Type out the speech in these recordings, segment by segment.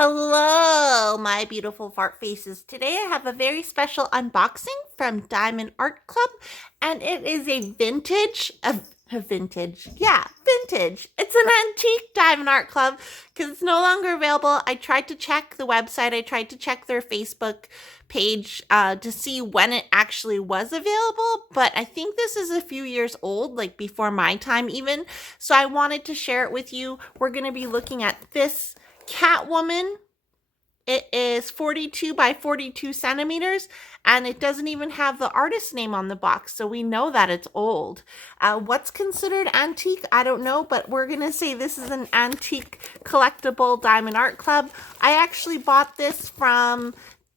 Hello, my beautiful fart faces. Today I have a very special unboxing from Diamond Art Club, and it is a vintage, vintage. It's an antique Diamond Art Club because it's no longer available. I tried to check the website, I tried to check their Facebook page to see when it actually was available, but I think this is a few years old, like before my time even. So I wanted to share it with you. We're going to be looking at this Catwoman. It is 42 by 42 centimeters, and it doesn't even have the artist name on the box, so we know that it's old. What's considered antique, I don't know, but we're going to say this is an antique collectible Diamond Art Club. I actually bought this from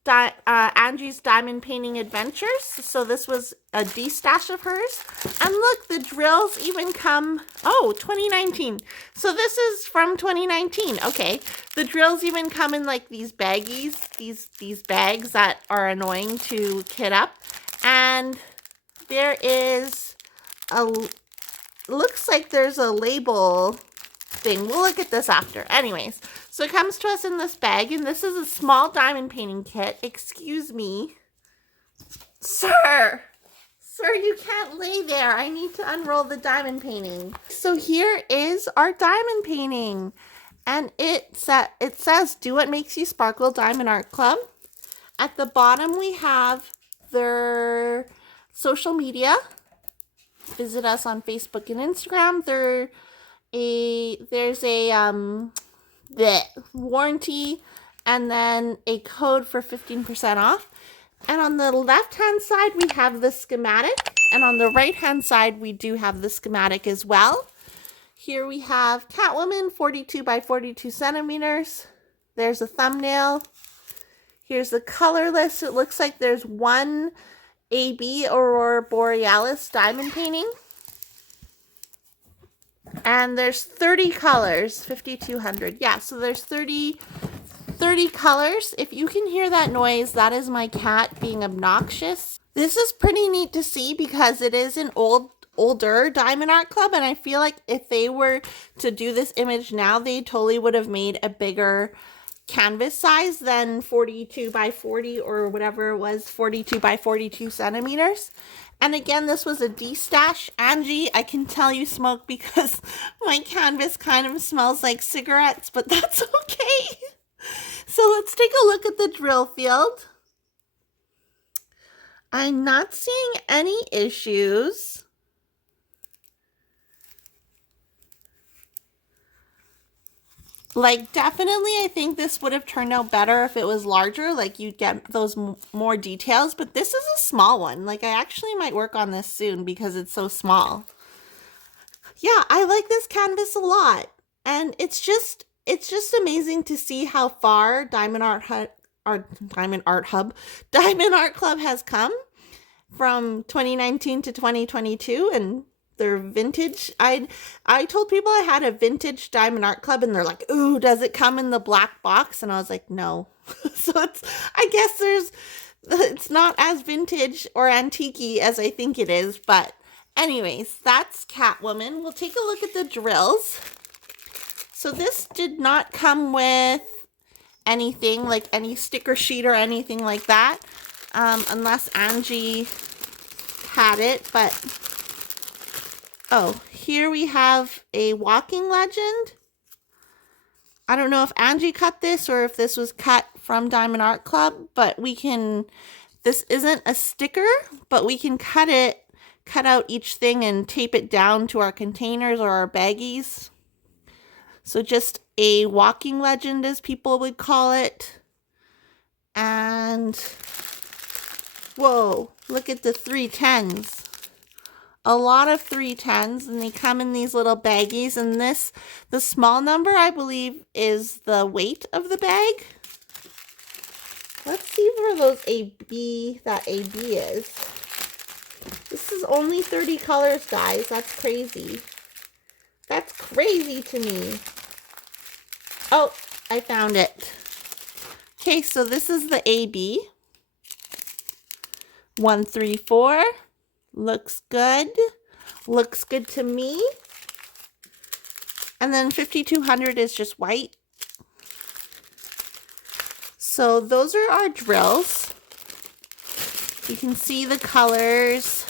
Angie's Diamond Painting Adventures, so this was a D-stash of hers. And look, the drills even come, 2019. So this is from 2019. Okay, the drills even come in like these baggies, these bags that are annoying to kit up. And there is looks like there's a label thing. We'll look at this after. Anyways, so it comes to us in this bag, and this is a small diamond painting kit. Excuse me. Sir, you can't lay there. I need to unroll the diamond painting. So here is our diamond painting, and it says, "Do what makes you sparkle, Diamond Art Club." At the bottom, we have their social media. Visit us on Facebook and Instagram. There's a the warranty, and then a code for 15% off. And on the left hand side we have the schematic, and on the right hand side we do have the schematic as well. Here we have Catwoman, 42 by 42 centimeters. There's a thumbnail. Here's the color list. It looks like there's one AB Aurora Borealis diamond painting. And there's 30 colors, 5,200. Yeah, so there's 30 colors. If you can hear that noise, that is my cat being obnoxious. This is pretty neat to see because it is an older Diamond Art Club, and I feel like if they were to do this image now, they totally would have made a bigger canvas size than 42 by 40 or whatever it was, 42 by 42 centimeters. And again, this was a D-stash. Angie, I can tell you smoke because my canvas kind of smells like cigarettes, but that's okay. So let's take a look at the drill field. I'm not seeing any issues. Like, definitely, I think this would have turned out better if it was larger. Like, you'd get those more details. But this is a small one. Like, I actually might work on this soon because it's so small. Yeah, I like this canvas a lot. And it's just amazing to see how far Diamond Art Club has come from 2019 to 2022, and they're vintage. I told people I had a vintage Diamond Art Club, and they're like, "Ooh, does it come in the black box?" And I was like, "No." So I guess it's not as vintage or antique-y as I think it is. But anyways, that's Catwoman. We'll take a look at the drills. So this did not come with anything, like any sticker sheet or anything like that, unless Angie had it. But here we have a walking legend. I don't know if Angie cut this or if this was cut from Diamond Art Club, but this isn't a sticker, but we can cut out each thing and tape it down to our containers or our baggies. So just a walking legend, as people would call it. And whoa, look at the 310s. A lot of 310s, and they come in these little baggies, and the small number, I believe, is the weight of the bag. Let's see where that AB is. This is only 30 colors, guys. That's crazy. That's crazy to me. Oh, I found it. Okay, so this is the AB. 134. Looks good. Looks good to me. And then 5,200 is just white. So those are our drills. You can see the colors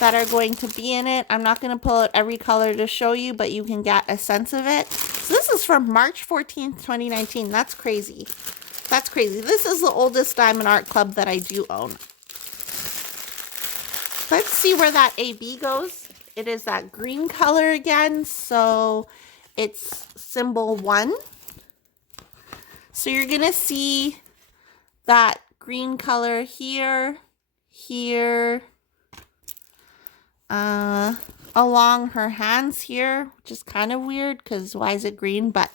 that are going to be in it. I'm not going to pull out every color to show you, but you can get a sense of it. So this is from March 14th, 2019. That's crazy. That's crazy. This is the oldest diamond art club that I do own. Let's see where that AB goes. It is that green color again, so it's symbol 1. So you're going to see that green color here, here, along her hands here, which is kind of weird because why is it green? But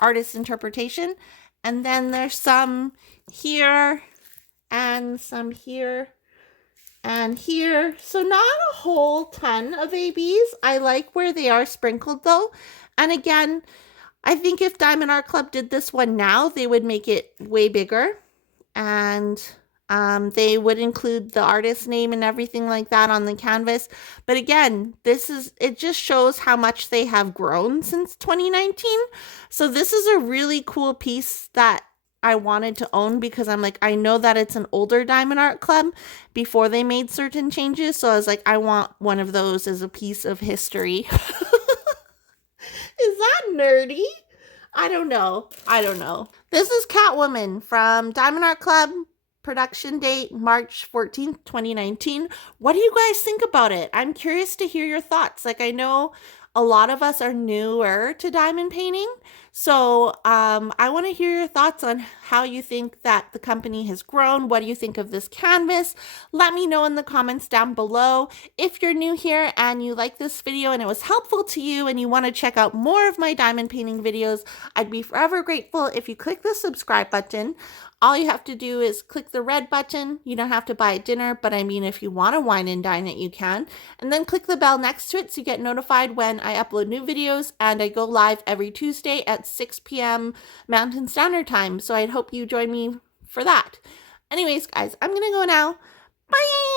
artist interpretation. And then there's some here and some here and here. So not a whole ton of ABs. I like where they are sprinkled though. And again, I think if Diamond Art Club did this one now, they would make it way bigger. And they would include the artist's name and everything like that on the canvas. But again, it just shows how much they have grown since 2019. So this is a really cool piece that I wanted to own because I'm like, I know that it's an older Diamond Art Club before they made certain changes. So I was like, I want one of those as a piece of history. Is that nerdy? I don't know. This is Catwoman from Diamond Art Club. Production date, March 14th, 2019. What do you guys think about it? I'm curious to hear your thoughts. Like, I know a lot of us are newer to diamond painting. So I want to hear your thoughts on how you think that the company has grown. What do you think of this canvas? Let me know in the comments down below. If you're new here and you like this video and it was helpful to you and you want to check out more of my diamond painting videos, I'd be forever grateful if you click the subscribe button. All you have to do is click the red button. You don't have to buy dinner, but I mean, if you want to wine and dine it, you can. And then click the bell next to it so you get notified when I upload new videos, and I go live every Tuesday at 6 p.m. Mountain Standard Time. So I'd hope you join me for that. Anyways, guys, I'm going to go now. Bye!